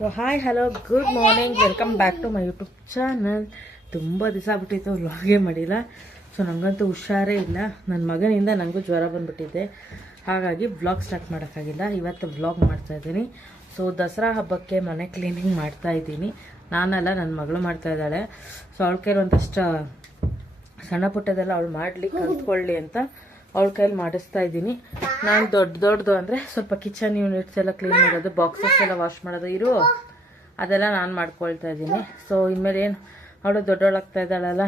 So hi hello good morning welcome back to my YouTube channel ತುಂಬ ದಿವಸ ಆಗ್ಬಿಟ್ಟಿತ್ತು ವ್ಲಾಗೇ ಮಾಡಿಲ್ಲ. ಸೊ ನನಗಂತೂ ಹುಷಾರೇ ಇಲ್ಲ. ನನ್ನ ಮಗನಿಂದ ನನಗೂ ಜ್ವರ ಬಂದುಬಿಟ್ಟಿದೆ. ಹಾಗಾಗಿ ಬ್ಲಾಗ್ ಸ್ಟಾರ್ಟ್ ಮಾಡೋಕ್ಕಾಗಿಲ್ಲ. ಇವತ್ತು ಬ್ಲಾಗ್ ಮಾಡ್ತಾಯಿದ್ದೀನಿ ಸೊ ದಸರಾ ಹಬ್ಬಕ್ಕೆ ಮನೆ ಕ್ಲೀನಿಂಗ್ ಮಾಡ್ತಾ ಇದ್ದೀನಿ. ನಾನಲ್ಲ ನನ್ನ ಮಗಳು ಮಾಡ್ತಾ ಇದ್ದಾಳೆ. ಸೊ ಅವಳ ಕೈಲಿ ಒಂದಷ್ಟು ಸಣ್ಣ ಪುಟ್ಟದೆಲ್ಲ ಅವಳು ಮಾಡಲಿ, ಕಲ್ತ್ಕೊಳ್ಳಿ ಅಂತ ಅವಳ ಕೈಲಿ ಮಾಡಿಸ್ತಾ ಇದ್ದೀನಿ. ನಾನು ದೊಡ್ಡ ದೊಡ್ಡದು ಅಂದರೆ ಸ್ವಲ್ಪ ಕಿಚನ್ ಯೂನಿಟ್ಸ್ ಎಲ್ಲ ಕ್ಲೀನ್ ಮಾಡೋದು ಬಾಕ್ಸಸ್ ಎಲ್ಲ ವಾಶ್ ಮಾಡೋದು, ಇರು. ಅದೆಲ್ಲ ನಾನು ಮಾಡ್ಕೊಳ್ತಾ ಇದ್ದೀನಿ. ಸೊ ಇನ್ಮೇಲೆ ಏನು? ಅವಳು ದೊಡ್ಡವಳಾಗ್ತಾ ಇದ್ದಾಳಲ್ಲ.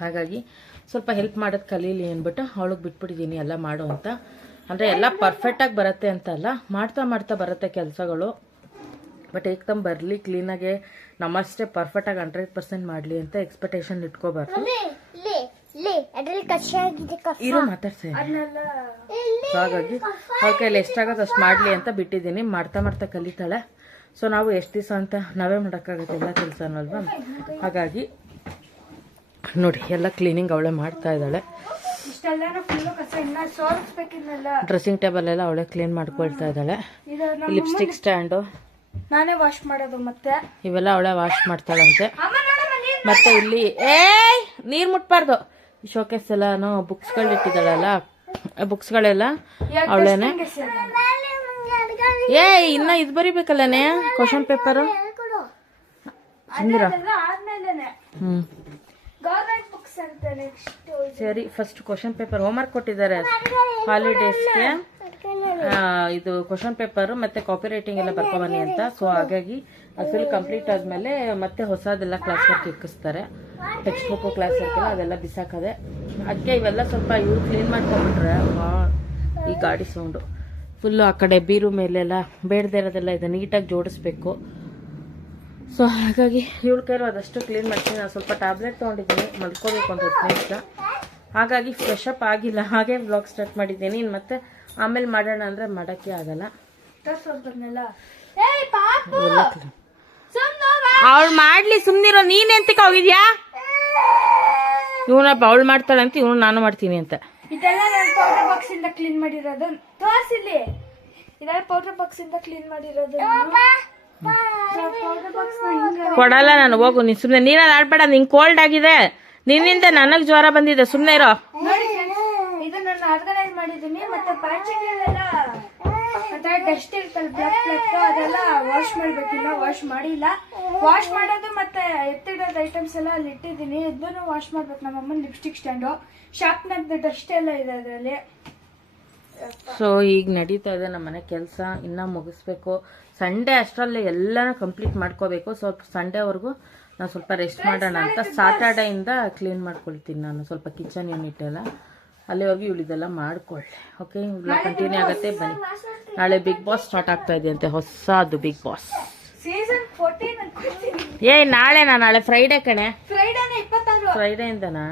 ಹಾಗಾಗಿ ಸ್ವಲ್ಪ ಹೆಲ್ಪ್ ಮಾಡೋದು ಕಲೀಲಿ ಅಂದ್ಬಿಟ್ಟು ಅವಳಿಗೆ ಬಿಟ್ಬಿಟ್ಟಿದ್ದೀನಿ ಎಲ್ಲ ಮಾಡು ಅಂತ. ಅಂದರೆ ಎಲ್ಲ ಪರ್ಫೆಕ್ಟಾಗಿ ಬರುತ್ತೆ ಅಂತ ಅಲ್ಲ, ಮಾಡ್ತಾ ಮಾಡ್ತಾ ಬರುತ್ತೆ ಕೆಲಸಗಳು. ಬಟ್ ಏಕ್ದಮ್ ಬರಲಿ ಕ್ಲೀನಾಗೆ ನಮ್ಮಷ್ಟೇ ಪರ್ಫೆಕ್ಟಾಗಿ ಹಂಡ್ರೆಡ್ ಪರ್ಸೆಂಟ್ ಮಾಡಲಿ ಅಂತ ಎಕ್ಸ್ಪೆಕ್ಟೇಷನ್ ಇಟ್ಕೋಬಾರ್ದು. ಅದ್ರಲ್ಲಿ ಕಷ್ಟ ಆಗಿದೆ ಕಫ ಇರೋ ಮಾತಾಡ್ತಾ ಸೊ ಹಾಗಾಗಿ ಅವ್ರ ಕೈಲಿ ಎಷ್ಟಾಗತ್ತೆ ಅಷ್ಟು ಮಾಡಲಿ ಅಂತ ಬಿಟ್ಟಿದ್ದೀನಿ. ಮಾಡ್ತಾ ಮಾಡ್ತಾ ಕಲಿತಾಳೆ. ಸೊ ನಾವು ಎಷ್ಟು ದಿವಸ ಅಂತ ನಾವೇ ಮಾಡೋಕ್ಕಾಗತ್ತೆ ಎಲ್ಲ ಕೆಲಸನೂ ಅಲ್ವಾ ಹಾಗಾಗಿ ನೋಡಿ ಎಲ್ಲ ಕ್ಲೀನಿಂಗ್ ಅವಳೆ ಮಾಡ್ತಾ ಇದ್ದಾಳೆ. ಇಷ್ಟೆಲ್ಲ ಫುಲ್ಲು ಕಸ ಇನ್ನ ಸೋರಿಸ್ಬೇಕಿದ್ನಲ್ಲ ಡ್ರೆಸ್ಸಿಂಗ್ ಟೇಬಲ್ ಎಲ್ಲ ಅವಳೆ ಕ್ಲೀನ್ ಮಾಡ್ಕೊಳ್ತಾ ಇದ್ದಾಳೆ. ಲಿಪ್ಸ್ಟಿಕ್ ಸ್ಟ್ಯಾಂಡು ನಾನೇ ವಾಶ್ ಮಾಡೋದು ಮತ್ತೆ. ಇವೆಲ್ಲ ಅವಳೆ ವಾಶ್ ಮಾಡ್ತಾಳಂತೆ. ಮತ್ತೆ ಇಲ್ಲಿ ಏಯ್ ನೀರು ಮುಟ್ಬಾರ್ದು. ಶೋಕೇಸ್ ಎಲ್ಲಾನು ಬುಕ್ಸ್ಗಳು ಇಟ್ಟಿದ್ದಾಳಲ್ಲ? ಬುಕ್ಸ್ಗಳೆಲ್ಲ ಅವಳೇನೆ? ಏ ಇನ್ನ ಇದು ಬರಿಬೇಕಲ್ಲನೇ? ಕ್ವಶನ್ ಪೇಪರು ಹ್ಮ್. ಸರಿ ಫಸ್ಟ್ ಕ್ವಶನ್ ಪೇಪರ್ ಹೋಮ್ವರ್ಕ್ ಕೊಟ್ಟಿದ್ದಾರೆ ಹಾಲಿಡೇಸ್ಗೆ ಇದು ಕ್ವಶನ್ ಪೇಪರ್ ಮತ್ತೆ ಕಾಪಿ ರೈಟಿಂಗ್ ಎಲ್ಲ ಬರ್ಕೊಬನ್ನಿ ಅಂತ. ಸೊ ಹಾಗಾಗಿ ಅದು ಫುಲ್ ಕಂಪ್ಲೀಟ್ ಆದ್ಮೇಲೆ ಮತ್ತೆ ಹೊಸದೆಲ್ಲ ಕ್ಲಾಸ್ ವರ್ಕ್ ಇಕ್ಕಿಸ್ತಾರೆ. ಟೆಕ್ಸ್ಟ್ ಬುಕ್ ಕ್ಲಾಸ್ ಇರ್ತಿಲ್ಲ ಅದೆಲ್ಲ ಬಿಸಾಕದೆ. ಅದಕ್ಕೆ ಇವೆಲ್ಲ ಸ್ವಲ್ಪ ಇವ್ರು ಕ್ಲೀನ್ ಮಾಡ್ಕೊಂಡ್ಬಿಟ್ರೆ ವಾ ಈ ಗಾಡಿ ಸೌಂಡು ಫುಲ್ಲು ಆ ಕಡೆ ಬೀರು ಮೇಲೆಲ್ಲ ಬೇಡದೇ ಇರೋದೆಲ್ಲ ಇದೆ ನೀಟಾಗಿ ಜೋಡಿಸ್ಬೇಕು. ಸೊ ಹಾಗಾಗಿ ಇವಳ ಕೈರು ಅದಷ್ಟು ಕ್ಲೀನ್ ಮಾಡ್ತೀನಿ. ನಾನು ಸ್ವಲ್ಪ ಟ್ಯಾಬ್ಲೆಟ್ ತೊಗೊಂಡಿದ್ದೀನಿ ಮಲ್ಕೋಬೇಕು ಅಂತ ನೆಕ್ಸ್ಟ್ ಹಾಗಾಗಿ ಫ್ರೆಶ್ ಅಪ್ ಆಗಿಲ್ಲ ಹಾಗೆ ಬ್ಲಾಗ್ ಸ್ಟಾರ್ಟ್ ಮಾಡಿದ್ದೀನಿ. ಇನ್ನು ಮತ್ತೆ ಆಮೇಲೆ ಮಾಡೋಣ ಅಂದರೆ ಮಾಡೋಕ್ಕೆ ಆಗಲ್ಲ. ಅವ್ಳು ಮಾಡಲಿ ಸುಮ್ಮನಿರೋ ನೀನೆಂತಿಕ ಹೋಗಿದ್ಯಾ? ಇವನಪ್ಪ ಬೌಲ್ ಮಾಡ್ತಾಳೆ ಅಂತ ಇವನು ನಾನು ಮಾಡ್ತೀನಿ ಅಂತ. ಇದೆಲ್ಲ ನಾನು ಪೌಡರ್ ಬಾಕ್ಸ್ ಇಂದ ಕ್ಲೀನ್ ಮಾಡಿರೋದು. ತೋರ್ಸಿಲ್ಲಿ. ಇದೆಲ್ಲ ಪೌಡರ್ ಬಾಕ್ಸ್ ಇಂದ ಕ್ಲೀನ್ ಮಾಡಿರೋದು. ಪೌಡರ್ ಬಾಕ್ಸ್ ಹಿಂಗ ಕೊಡಲ್ಲ ನಾನು ಹೋಗು ನೀನು ಸುಮ್ಮನೆ ನೀರಲ್ಲಿ ಆಡ್ಬೇಡ ನಿಂಗೆ ಕೋಲ್ಡ್ ಆಗಿದೆ. ನಿನ್ನಿಂದ ನನಗೆ ಜ್ವರ ಬಂದಿದೆ ಸುಮ್ಮನೆ ಇರೋ. ಇದು ನಾನು ಆರ್ಗನೈಸ್ ಮಾಡಿದ್ದೀನಿ ಮತ್ತೆ ಪ್ಯಾಚಿಂಗ್ ಡಸ್ಟ್ ಇರ್ತಲ್ಲ ಬ್ಲಾಕ್ ಬ್ಲಾಕ್ ಅದೆಲ್ಲ ವಾಶ್ ಮಾಡ್ಬೇಕಿಲ್ಲ ವಾಶ್ ಮಾಡಿಲ್ಲ. ವಾಶ್ ಮಾಡೋದು ಮತ್ತೆ ಎತ್ತಿಡೋದು ಐಟಮ್ಸ್ ಎಲ್ಲ ಅಲ್ಲಿ ಇಟ್ಟಿದ್ದೀನಿ. ಇದನ್ನು ವಾಶ್ ಮಾಡ್ಬೇಕು. ನಮ್ಮ ಅಮ್ಮನ ಲಿಪ್ಸ್ಟಿಕ್ ಸ್ಟ್ಯಾಂಡು ಶಾರ್ಪ್ನದ್ದು ಡಸ್ಟ್ ಎಲ್ಲ ಇದೆ ಅದರಲ್ಲಿ. ಸೊ ಈಗ ನಡೀತಾ ಇದೆ ನಮ್ಮ ಮನೆ ಕೆಲಸ. ಇನ್ನೂ ಮುಗಿಸ್ಬೇಕು. ಸಂಡೇ ಅಷ್ಟರಲ್ಲೇ ಎಲ್ಲನೂ ಕಂಪ್ಲೀಟ್ ಮಾಡ್ಕೋಬೇಕು. ಸ್ವಲ್ಪ ಸಂಡೇವರೆಗೂ ನಾವು ಸ್ವಲ್ಪ ರೆಸ್ಟ್ ಮಾಡೋಣ ಅಂತ ಸಾಟರ್ಡೆಯಿಂದ ಕ್ಲೀನ್ ಮಾಡ್ಕೊಳ್ತೀನಿ ನಾನು. ಸ್ವಲ್ಪ ಕಿಚನ್ ಯೂನಿಟ್ ಎಲ್ಲ. ಅಲ್ಲಿವರೆಗೂ ಇವಳಿದೆಲ್ಲ ಮಾಡ್ಕೊಳ್ಳಿ ಓಕೆ ಇವಳು ಕಂಟಿನ್ಯೂ ಆಗುತ್ತೆ ಬನ್ನಿ. ನಾಳೆ ಬಿಗ್ ಬಾಸ್ ಸ್ಟಾರ್ಟ್ ಆಗ್ತಾ ಇದೆ ಅಂತೆ ಹೊಸದು ಬಿಗ್ ಬಾಸ್ ಏ ನಾಳೆ ನಾ ನಾಳೆ ಫ್ರೈಡೇ ಕಣೆ. ಫ್ರೈಡೇನೆ ಇಂದನಾ.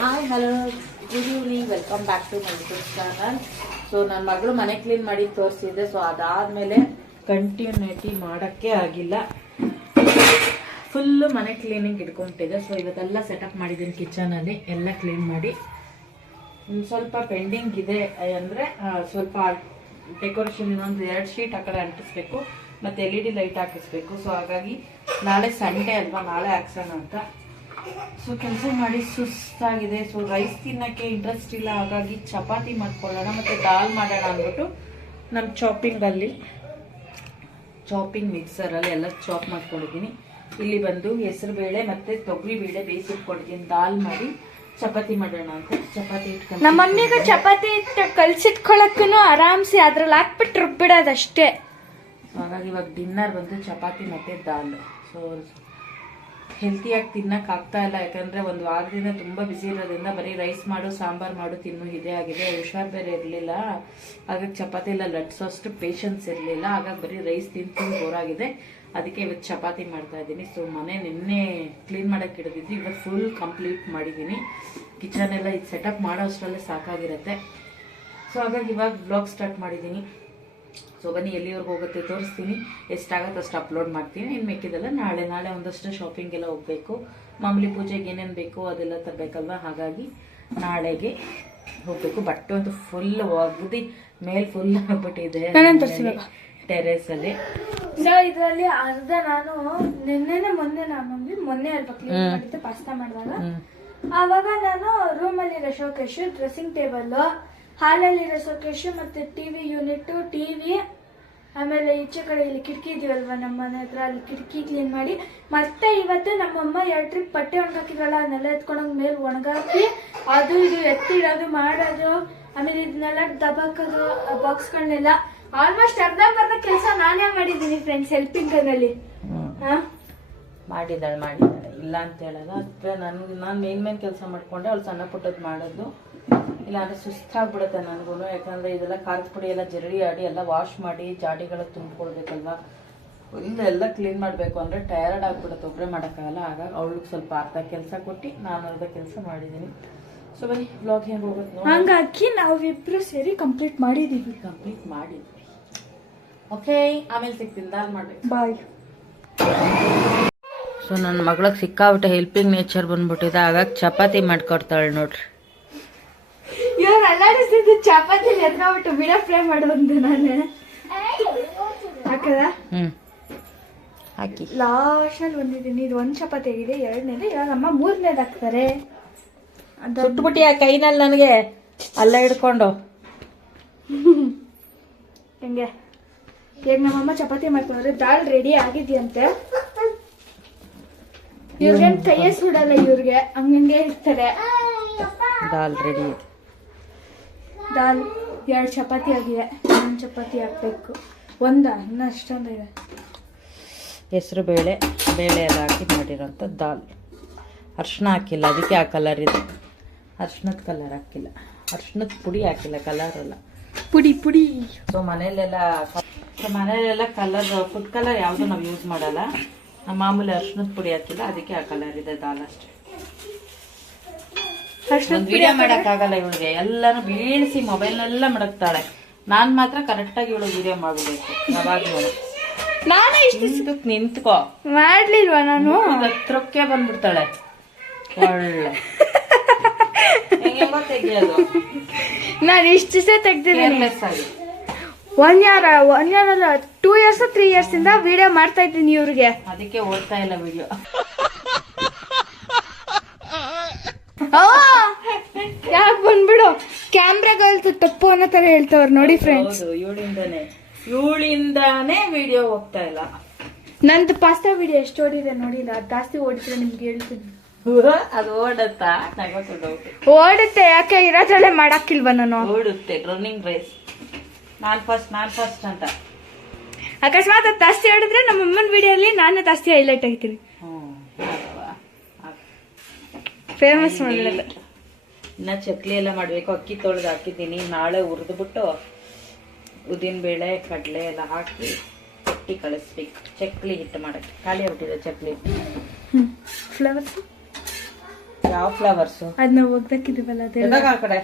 Hi hello good evening welcome back to my channel so ನನ್ನ ಮಗಳು ಮನೆ ಕ್ಲೀನ್ ಮಾಡಿ ತೋರಿಸಿದ್ದೆ. ಸೊ ಅದಾದಮೇಲೆ ಕಂಟಿನ್ಯೂಟಿ ಮಾಡೋಕ್ಕೆ ಆಗಿಲ್ಲ. ಫುಲ್ಲು ಮನೆ ಕ್ಲೀನಿಂಗ್ ಇಟ್ಕೊಂಬಿಟ್ಟಿದೆ ಸೊ ಇವತ್ತೆಲ್ಲ ಸೆಟಪ್ ಮಾಡಿದ್ದೀನಿ ಕಿಚನಲ್ಲಿ ಎಲ್ಲ ಕ್ಲೀನ್ ಮಾಡಿ. ಸ್ವಲ್ಪ ಪೆಂಡಿಂಗ್ ಇದೆ ಅಂದರೆ ಸ್ವಲ್ಪ ಡೆಕೋರೇಷನ್ ಇನ್ನೊಂದು ಎರಡು ಶೀಟ್ ಆ ಕಡೆ ಅಂಟಿಸ್ಬೇಕು. ಮತ್ತು ಎಲ್ ಇ ಡಿ ಲೈಟ್ ಹಾಕಿಸ್ಬೇಕು. ಸೊ ಹಾಗಾಗಿ ನಾಳೆ ಸಂಡೇ ಅಲ್ವಾ? ನಾಳೆ ಹಾಕ್ಸೋಣ ಅಂತ. ಸೊ ಕೆಲಸ ಮಾಡಿ ಸುಸ್ತಾಗಿದೆ. ಸೊ ರೈಸ್ ತಿನ್ನೋಕ್ಕೆ ಇಂಟ್ರೆಸ್ಟ್ ಇಲ್ಲ. ಹಾಗಾಗಿ ಚಪಾತಿ ಮಾಡ್ಕೊಳ್ಳೋಣ. ಮತ್ತು ದಾಲ್ ಮಾಡೋಣ ಅಂದ್ಬಿಟ್ಟು ನಮ್ಮ ಚಾಪಿಂಗಲ್ಲಿ ಚಾಪಿಂಗ್ ಮಿಕ್ಸರಲ್ಲಿ ಎಲ್ಲ ಚಾಪ್ ಮಾಡ್ಕೊಂಡಿದ್ದೀನಿ. ಇಲ್ಲಿ ಬಂದು ಹೆಸರು ಬೇಳೆ ಮತ್ತು ತೊಗರಿ ಬೇಳೆ ಬೇಯಿಸಿಟ್ಕೊಂಡಿದ್ದೀನಿ ದಾಲ್ ಮಾಡಿ ಚಪಾತಿ ಮಾಡೋಣ ಅಂತ. ಚಪಾತಿ ಇಟ್ಕೊಂಡು ನಮ್ಮ ಮಮ್ಮಿಗೆ ಚಪಾತಿ ಇಟ್ಟು ಕಲ್ಸಿಟ್ಕೊಳಕ್ಕೂ ಆರಾಮ್ಸಿ ಅದ್ರಲ್ಲಿ ಹಾಕ್ಬಿಟ್ಟು ರುಬ್ಬಿಡೋದಷ್ಟೇ. ಹಾಗಾಗಿ ಇವಾಗ ಡಿನ್ನರ್ ಬಂದು ಚಪಾತಿ ಮತ್ತು ದಾಲ್. ಸೊ ಹೆಲ್ತಿಯಾಗಿ ತಿನ್ನಕ್ಕೆ ಆಗ್ತಾ ಇಲ್ಲ. ಯಾಕಂದರೆ ಒಂದು ವಾರದಿಂದ ತುಂಬ ಬಿಸಿ ಇರೋದ್ರಿಂದ ಬರೀ ರೈಸ್ ಮಾಡು, ಸಾಂಬಾರು ಮಾಡು ತಿನ್ನು ಇದೇ ಆಗಿದೆ. ಹುಷಾರ್ ಬೇರೆ ಇರಲಿಲ್ಲ. ಹಾಗಾಗಿ ಚಪಾತಿ ಎಲ್ಲ ಲಟ್ಸೋಷ್ಟು ಪೇಷನ್ಸ್ ಇರಲಿಲ್ಲ. ಹಾಗಾಗಿ ಬರೀ ರೈಸ್ ತಿಂದು ತಿಂದು ಬೋರಾಗಿದೆ ಅದಕ್ಕೆ ಇವತ್ತು ಚಪಾತಿ ಮಾಡ್ತಾ ಇದ್ದೀನಿ. ಸೊ ಮನೆ ನಿನ್ನೆ ಕ್ಲೀನ್ ಮಾಡೋಕ್ಕೆ ಇಡಿದಿದ್ದು ಇವತ್ತು ಫುಲ್ ಕಂಪ್ಲೀಟ್ ಮಾಡಿದ್ದೀನಿ. ಕಿಚನ್ ಎಲ್ಲ ಇದು ಸೆಟಪ್ ಮಾಡೋ ಅಷ್ಟರಲ್ಲೇ ಸಾಕಾಗಿರುತ್ತೆ. ಸೊ ಹಾಗಾಗಿ ಇವಾಗ ಬ್ಲಾಗ್ ಸ್ಟಾರ್ಟ್ ಮಾಡಿದ್ದೀನಿ. ಸೊ ಬನ್ನಿ ಎಲ್ಲಿವರೆಗೂ ಹೋಗುತ್ತೆ ತೋರಿಸ್ತೀನಿ. ಎಷ್ಟಾಗತ್ತೆ ಅಷ್ಟು ಅಪ್ಲೋಡ್ ಮಾಡ್ತೀನಿ. ಇನ್ನು ಮೆಕ್ಕಿದಲ್ಲ ನಾಳೆ ನಾಳೆ ಒಂದಷ್ಟು ಶಾಪಿಂಗ್ ಎಲ್ಲ ಹೋಗಬೇಕು. ಮಾಮೂಲಿ ಪೂಜೆಗೆ ಏನೇನು ಬೇಕು ಅದೆಲ್ಲ ತರಬೇಕಲ್ವ? ಹಾಗಾಗಿ ನಾಳೆಗೆ ಹೋಗಬೇಕು. ಬಟ್ಟೆ ಅಂತೂ ಫುಲ್ ಒಗ್ದು ಮೇಲ್ ಫುಲ್ ಆಗ್ಬಿಟ್ಟಿದೆ ಟೆರೇಸಲ್ಲಿ ತರ್ಸಿಲ್ಲ. ಟೆರೇಸ್ ಅಲ್ಲಿ. ಸೊ ಇದರಲ್ಲಿ ಅರ್ಧ ನಾನು ನಿನ್ನೆನೆ ಮೊನ್ನೆ ನಾನು ಮೊನ್ನೆ ಅಲ್ಪ ಕ್ಲೀನ್ ಮಾಡಿದ್ದೆ ಪಾಸ್ತಾ ಮಾಡಿದಾಗ. ಅವಾಗ ನಾನು ರೂಮಲ್ಲಿರೋ ಶೋಕೇಶು ಡ್ರೆಸ್ಸಿಂಗ್ ಟೇಬಲ್ ಹಾಲಲ್ಲಿರೋ ಶೋಕೇಶು ಮತ್ತೆ ಟಿವಿ ಯೂನಿಟ್ ಟಿವಿ ಆಮೇಲೆ ಈಚೆ ಕಡೆ ಇಲ್ಲಿ ಕಿಟಕಿ ಇದೆಯಲ್ವ ನಮ್ಮ ಮನೆ ಹತ್ರ ಅಲ್ಲಿ ಕಿಟಕಿ ಕ್ಲೀನ್ ಮಾಡಿ. ಮತ್ತೆ ಇವತ್ತು ನಮ್ಮಮ್ಮ ಎರಡು ಟ್ರಿಪ್ ಬಟ್ಟೆ ಒಣಗಾಕಿದ್ರಲ್ಲ ಅದನ್ನೆಲ್ಲ ಎತ್ಕೊಂಡೋಗಿ ಮೇಲೆ ಒಣಗಾಕಿ ಅದು ಇದು ಎತ್ತಿಡೋದು ಮಾಡೋದು ಆಮೇಲೆ ಇದನ್ನೆಲ್ಲ ದಬಾಕೋದು ಬಾಕ್ಸ್ಗಳನ್ನೆಲ್ಲ ಆಲ್ಮೋಸ್ಟ್ ಅರ್ಧ ಅರ್ಧಂಬರ್ಧ ಕೆಲಸ ನಾನೇ ಮಾಡಿದ್ದೀನಿ ಫ್ರೆಂಡ್ಸ್ ಹೆಲ್ಪಿಂಗ್ ಅಲ್ಲಿ ಹಾ? ಮಾಡಿದಾಳೆ ಮಾಡಿದ್ದಾಳೆ. ಇಲ್ಲ ಅಂತ ಹೇಳಲ್ಲ. ಅದಕ್ಕೆ ನನ್ಗೆ ನಾನು ಮೇನ್ ಮೇನ್ ಕೆಲಸ ಮಾಡ್ಕೊಂಡೆ ಅವಳು ಸಣ್ಣ ಪುಟ್ಟದ್ದು ಮಾಡೋದು. ಇಲ್ಲ ಅಂದ್ರೆ ಸುಸ್ತಾಗ್ಬಿಡುತ್ತೆ ನನಗೂ ಯಾಕಂದ್ರೆ ಇದೆಲ್ಲ ಖಾರದ ಪುಡಿ ಎಲ್ಲ ಜರಡಿ ಆಡಿ ಎಲ್ಲ ವಾಶ್ ಮಾಡಿ ಜಾಡಿಗಳ ತುಂಬಿಕೊಳ್ಬೇಕಲ್ವಾ? ಇಲ್ಲೆಲ್ಲ ಎಲ್ಲ ಕ್ಲೀನ್ ಮಾಡಬೇಕು ಅಂದರೆ ಟಯರ್ಡ್ ಆಗ್ಬಿಡುತ್ತೆ. ಒಬ್ಬರೆ ಮಾಡೋಕ್ಕಾಗಲ್ಲ. ಹಾಗಾಗಿ ಅವಳಿಗೆ ಸ್ವಲ್ಪ ಅರ್ಧ ಕೆಲಸ ಕೊಟ್ಟು ನಾನು ಅರ್ಧ ಕೆಲಸ ಮಾಡಿದ್ದೀನಿ. ಸೊ ಬನ್ನಿ ಬ್ಲಾಗ್ ಹೆಂಗೆ ಹೋಗುತ್ತೆ ಹಂಗಾಗಿ ನಾವಿಬ್ರು ಸೇರಿ ಕಂಪ್ಲೀಟ್ ಮಾಡಿದೀವಿ. ಕಂಪ್ಲೀಟ್ ಮಾಡಿದ್ವಿ. ಓಕೆ ಆಮೇಲೆ ಸಿಗ್ತೀನಿ. ದಾಲ್ ಮಾಡಬೇಕು. ಬಾಯ್ ಸೊ ನನ್ನ ಮಗಳಿಗೆ ಸಿಕ್ಕಾಬಿಟ್ಟೆ. ಹೆಲ್ಪಿಂಗ್ ನೇಚರ್ ಬಂದ್ಬಿಟ್ಟಿದೆ. ಹಾಗಾಗಿ ಚಪಾತಿ ಮಾಡ್ಕೊಡ್ತಾಳೆ ನೋಡ್ರಿ. ಇವ್ರು ಅಲ್ಲಾಡಿಸ್ತಿದ್ದು ಚಪಾತಿ ಎದ್ರಾಬಿಟ್ಟು ಬಿಡ ಫ್ರೈ ಮಾಡೋದು ನಾನು. ಹಾಕದ? ಹ್ಞೂ ಹಾಕಿ. ಲಾಸ್ಟಲ್ಲಿ ಬಂದಿದ್ದೀನಿ. ಇದು ಒಂದು ಚಪಾತಿ ಆಗಿದೆ ಎರಡನೇದು. ಇವಾಗ ಅಮ್ಮ ಮೂರನೇದು ಹಾಕ್ತಾರೆ. ಸುಟ್ಬಿಟ್ಟಿ ಆ ಕೈನಲ್ಲಿ ನನಗೆ. ಅಲ್ಲ ಹಿಡ್ಕೊಂಡು. ಹೆಂಗೆ? ಈಗ ನಮ್ಮಮ್ಮ ಚಪಾತಿ ಮಾಡ್ಕೊಂಡ್ರೆ ದಾಲ್ ರೆಡಿ ಆಗಿದೆಯಂತೆ. ಇವ್ರಿಗೆ ಕೈಯೇ ಸುಡಲ್ಲ ಇವ್ರಿಗೆ. ಹಂಗಂಗೆ ಇರ್ತಾರೆ. ದಾಲ್ ರೆಡಿ ದಾಲ್ ಎರಡು ಚಪಾತಿ ಆಗಿದೆ. ಒಂದು ಚಪಾತಿ ಹಾಕ್ಬೇಕು. ಒಂದ ಇನ್ನೂ ಅಷ್ಟೊಂದು ಇದೆ. ಹೆಸರು ಬೇಳೆ ಬೇಳೆ ಎಲ್ಲ ಹಾಕಿ ಮಾಡಿರೋಂಥ ದಾಲ್. ಅರ್ಶಿನ ಹಾಕಿಲ್ಲ ಅದಕ್ಕೆ ಆ ಕಲರ್ ಇದೆ. ಅರ್ಶಿನದ ಕಲರ್ ಹಾಕಿಲ್ಲ. ಅರ್ಶಿನದ ಪುಡಿ ಹಾಕಿಲ್ಲ ಕಲರ್ ಅಲ್ಲ. ಪುಡಿ ಪುಡಿ. ಸೊ ಮನೇಲೆಲ್ಲ ಸೊ ಮನೇಲೆಲ್ಲ ಕಲರ್ ಫುಡ್ ಕಲರ್ ಯಾವುದು ನಾವು ಯೂಸ್ ಮಾಡಲ್ಲ. ಮಾಮೂಲಿ ಅರ್ಶಿನದ ಪುಡಿ ಹಾಕಿಲ್ಲ ಅದಕ್ಕೆ ಆ ಕಲರ್ ಇದೆ ದಾಲ್ ಅಷ್ಟೇ. ಒಂದು ವಿಡಿಯೋ ಆಗಲ್ಲ ಇವಳಿಗೆ. ಎಲ್ಲಾನು ಬೀಳಿಸಿ ಮೊಬೈಲ್ನೆಲ್ಲ ಮಡಗ್ತಾಳೆ. ನಾನು ಮಾತ್ರ ಕರೆಕ್ಟಾಗಿ ಇವಳು ವಿಡಿಯೋ ಮಾಡ್ಬಿಡ್ಬೇಕು ಯಾವಾಗ ನೋಡು ನಾನೇ ಇಷ್ಟು ನಿಂತಕ್. ಮಾಡ್ಲಿಲ್ವಾ ನಾನು? ಹತ್ರಕ್ಕೆ ಬಂದ್ಬಿಡ್ತಾಳೆ. ಒಳ್ಳೆ. ನಾನು ಇಷ್ಟು ದಿವಸ ತೆಗ್ದಿದ್ದೀನಿ. ಒನ್ ಇಯರ್ ಒನ್ ಇಯರ್ ಅಲ್ಲ ಟೂ ಇಯರ್ಸ್ ತ್ರೀ ಇಯರ್ಸ್ ಇಂದ ವಿಡಿಯೋ ಮಾಡ್ತಾ ಇದ್ದೀನಿ ಇವ್ರಿಗೆ. ಅದಕ್ಕೆ ಓದ್ತಾ ಇಲ್ಲ ವಿಡಿಯೋ ಕ್ಯಾಮ್ರಾಗಲ್ತು ತಪ್ಪು ಅನ್ನೋ ತರ ಹೇಳ್ತವ್ರು ನೋಡಿ ಫ್ರೆಂಡ್ಸ್. ಇವಳಿಂದಾನೆ. ಇವಳಿಂದಾನೇ ವಿಡಿಯೋ ಹೋಗ್ತಾ ಇಲ್ಲ. ನಂದು ಪಾಸ್ತಾ ವಿಡಿಯೋ ಎಷ್ಟು ಓಡಿದೆ ನೋಡಿಲ್ಲ ಅದ್ ಜಾಸ್ತಿ ಓಡಿದ್ರೆ ನಿಮ್ಗೆ ಹೇಳ್ತೀನಿ. ಅದು ಓಡತ್ತಾ? ನಗೋದು ಡೌಟ್ ಓಡುತ್ತೆ ಯಾಕೆ ಇರೋದ್ರಲ್ಲೇ ಮಾಡಾಕಿಲ್ವಾ ನಾನು? ಓಡುತ್ತೆ ರನ್ನಿಂಗ್ ರೇಸ್ ನಾನ್ ಫಸ್ಟ್ ನಾನ್ ಫಸ್ಟ್ ಅಂತ. ಅಕಸ್ಮಾತ್ ಅದು ಜಾಸ್ತಿ ಓಡಿದ್ರೆ ನಮ್ಮ ಅಮ್ಮನ ಅಲ್ಲಿ ನಾನೇ ಜಾಸ್ತಿ ಹೈಲೈಟ್ ಆಗ್ತೀನಿ? ಫೇಮಸ್ ಮಾಡೋದು ಇನ್ನ ಚಕ್ಲಿ ಎಲ್ಲ ಮಾಡಬೇಕು. ಅಕ್ಕಿ ತೊಳೆದು ಹಾಕಿದ್ದೀನಿ. ನಾಳೆ ಹುರಿದ್ಬಿಟ್ಟು ಉದ್ದಿನ ಬೇಳೆ ಕಡಲೆ ಎಲ್ಲ ಹಾಕಿ ಕಟ್ಟಿ ಕಳಿಸ್ಬೇಕು. ಚಕ್ಲಿ ಹಿಟ್ಟು ಮಾಡಕ್ಕೆ. ಖಾಲಿ ಆಗ್ಬಿಟ್ಟಿದೆ ಚಕ್ಲಿ. ಫ್ಲವರ್ಸ್ ಯಾವ ಫ್ಲವರ್ಸು ಅದನ್ನ ಕಡೆ.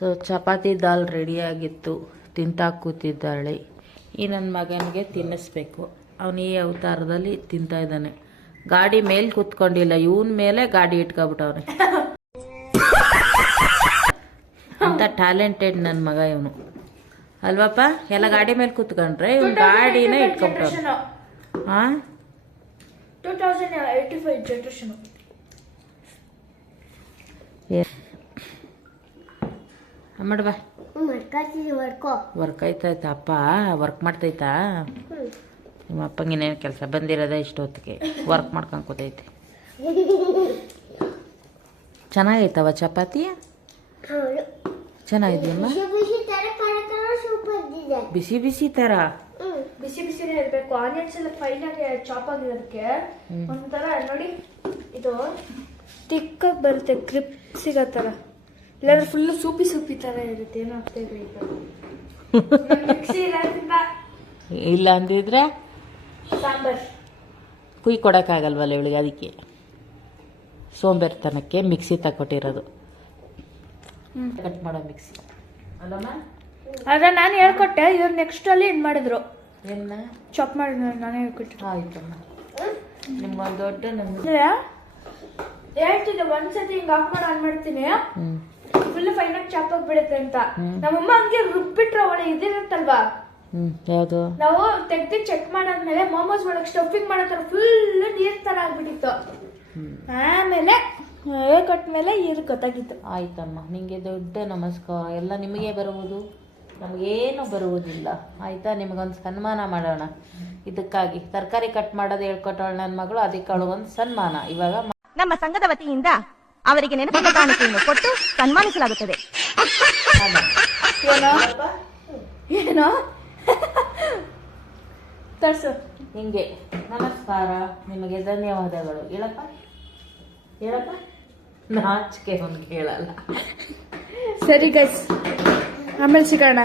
ಸೊ ಚಪಾತಿ ದಾಲ್ ರೆಡಿಯಾಗಿತ್ತು ತಿಂತಾ ಕೂತಿದ್ದಾಳೆ. ಈ ನನ್ನ ಮಗನಿಗೆ ತಿನ್ನಿಸ್ಬೇಕು. ಅವನು ಈ ಅವತಾರದಲ್ಲಿ ತಿಂತಾ ಇದ್ದಾನೆ. ಗಾಡಿ ಮೇಲೆ ಕುತ್ಕೊಂಡಿಲ್ಲ ಇವನ್ ಮೇಲೆ ಗಾಡಿ ಇಟ್ಕೊಬಿಟ್ಟವ್ರೆ ಅಂತ ಟ್ಯಾಲೆಂಟೆಡ್ ನನ್ನ ಮಗ ಇವನು. ಅಲ್ವಪ್ಪ? ಎಲ್ಲ ಗಾಡಿ ಮೇಲೆ ಕುತ್ಕೊಂಡ್ರೆ ಇವ್ನು ಗಾಡಿನ ಇಟ್ಕೊಬಿಟ್ಟವ್ರ ಹಾಂ two thousand eighty five generation ಮಾಡು ಬಾ. ವರ್ಕ್ ಆಯ್ತಾಯ್ತಪ್ಪ ವರ್ಕ್ ಮಾಡ್ತೈತಾ? ನಿಮ್ಮ ಅಪ್ಪಂಗಿನ ಏನು ಕೆಲಸ? ಬಂದಿರೋದ ಇಷ್ಟೊತ್ತಿಗೆ. ವರ್ಕ್ ಮಾಡ್ಕೊಂಡು ಕೂತೈತೆ. ಚೆನ್ನಾಗೈತವ ಚಪಾತಿ? ಚೆನ್ನಾಗಿದೆಯಮ್ಮ? ಬಿಸಿ ಬಿಸಿ ಥರ ಬಿಸಿ ಬಿಸಿನೇ ಇರಬೇಕು. ಆನಿಯನ್ಸ್ ಎಲ್ಲ ಫೈನ್ ಆಗಿ ಚಾಪ್ ಆಗಿರೋದಕ್ಕೆ ಒಂಥರ ನೋಡಿ ಇದು ತಿಕ್ಕಾಗಿ ಬರುತ್ತೆ ಕ್ರಿಪ್ ಸಿಗೋ ಥರ ಇಲ್ಲಾಂದ್ರೆ ಫುಲ್ ಸೂಪಿ ಸೂಪಿ ಥರ ಇರುತ್ತೆ. ಏನೋ ಆಗ್ತಾ ಇದೆ ಇಲ್ಲ ಅಂದಿದ್ರೆ? ಸಾಂಬಾರ್. ಕುಯ್ ಕೊಡೋಕ್ಕಾಗಲ್ವಲ್ಲ ಇವಳಿಗೆ ಅದಕ್ಕೆ? ಸೋಂಬೇರ್ತನಕ್ಕೆ ಮಿಕ್ಸಿ ತಗೊಟ್ಟಿರೋದು ಕಟ್ ಮಾಡೋ ಮಿಕ್ಸಿ. ಅಲ್ಲಮ್ಮ ಆದ್ರೆ ನಾನು ಹೇಳ್ಕೊಟ್ಟೆ ಇವ್ರು ನೆಕ್ಸ್ಟ್ ಅಲ್ಲಿ ಇದು ಮಾಡಿದ್ರು. ಏನ? ಚಾಪ್ ಮಾಡಿ ನಾನು ಹೇಳ್ಕೊಟ್ಟೆ ಆಯ್ತಮ್ಮ ನಿಮ್ಮ ದೊಡ್ಡ ಅಂದ್ರೆ ಹೇಳ್ತಿದ್ದೆ ಒಂದ್ಸತಿ ಹಿಂಗ್ ಆಫ್ ಮಾಡಿ ಆನ್ ಮಾಡ್ತೀನಿ. ಫುಲ್ ಫೈನ್ ಆಗಿ ಚಾಪ್ ಆಗ್ಬಿಡುತ್ತೆ ಅಂತ. ನಮ್ಮಮ್ಮ ಹಂಗೆ ರುಬ್ಬಿಟ್ರೆ ಒಳ್ಳೆ ಇದಿರುತ್ತಲ್ವಾ? ಯಾವುದು? ನಾವು ತೆಗ್ದು ಚೆಕ್ ಮಾಡಾದ್ಮೇಲೆ ಮೋಮೋಸ್ ಒಳಗೆ ಸ್ಟಫಿಂಗ್ ಮಾಡೋ ಫುಲ್ ನೀರ್ ತರ ಆಗ್ಬಿಟ್ಟಿತ್ತು. ಆಮೇಲೆ ಕಟ್ಮೇಲೆ ಇದು ಗೊತ್ತಾಗಿತ್ತು. ಆಯ್ತಮ್ಮ ನಿಮಗೆ ದೊಡ್ಡ ನಮಸ್ಕಾರ. ಎಲ್ಲ ನಿಮಗೆ ಬರುವುದು? ನಮಗೇನು ಬರುವುದಿಲ್ಲ. ಆಯ್ತಾ? ನಿಮಗೊಂದು ಸನ್ಮಾನ ಮಾಡೋಣ. ಇದಕ್ಕಾಗಿ. ತರಕಾರಿ ಕಟ್ ಮಾಡೋದು ಹೇಳ್ಕೊಟ್ಟವಳು ನನ್ನ ಮಗಳು ಅದಕ್ಕೆ ಒಂದು ಸನ್ಮಾನ. ಇವಾಗ ನಮ್ಮ ಸಂಘದ ವತಿಯಿಂದ ಅವರಿಗೆ ನೆನಪಿನ ಕಾಣಿಕೆಯನ್ನು ಕೊಟ್ಟು ಸನ್ಮಾನಿಸಲಾಗುತ್ತದೆ. ಏನೋ? ಏನೋ? ತರ್ಸು. ಹಿಂಗೆ ನಮಸ್ಕಾರ. ನಿಮಗೆ ಧನ್ಯವಾದಗಳು. ಹೇಳಪ್ಪ. ಹೇಳಪ್ಪ. ನಾಚಿಕೆ ಒಂದು ಹೇಳಲ್ಲ ಸರಿ ಗೈಸ್ ಆಮೇಲೆ ಸಿಗೋಣ.